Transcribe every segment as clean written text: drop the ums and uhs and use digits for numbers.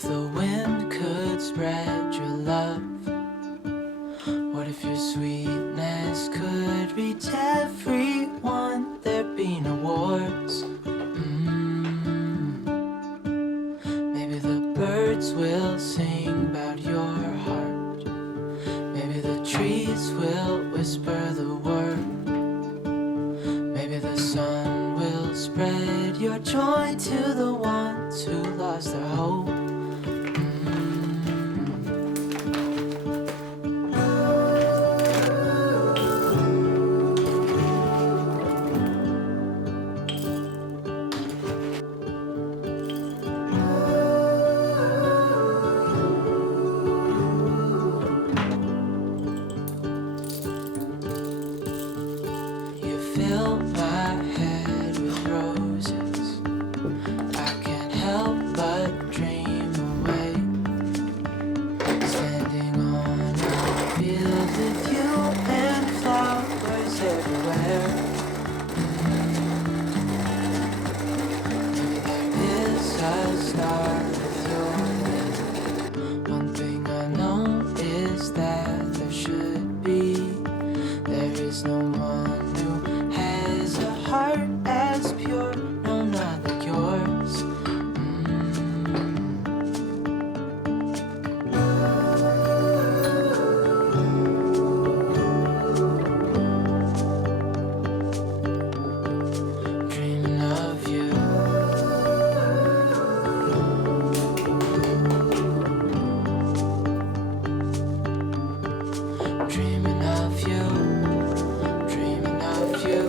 if the wind could spread your love? What if your sweetness could reach everyone? There'd be no wars. Maybe the birds will sing about your heart. Maybe the trees will whisper the word. Maybe the sun will spread your joy to the ones who lost their hope. Fill my head with roses. I can't help but dream away. Standing on a field with you and flowers everywhere. Maybe there is a star with your name. One thing I know is that there should be. There is no one who has a heart as pure, no, not like yours. Dreaming of you. Dreaming of you. Dreaming of you.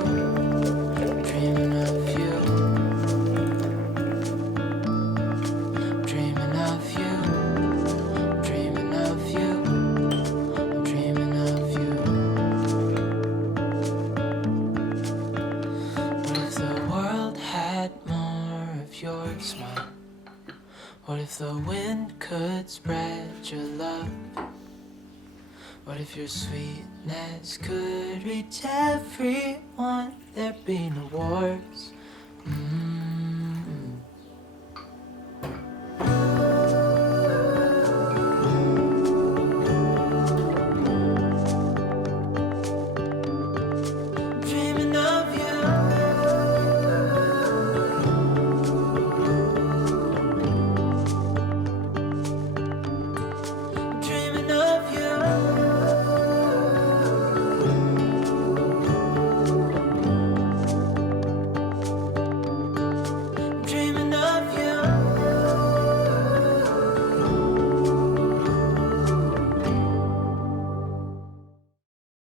Dreaming of you. Dreaming of you. Dreaming of you. I'm dreaming of you. What if the world had more of your smile? What if the wind could spread your love? What if your sweetness could reach everyone? There'd be no wars.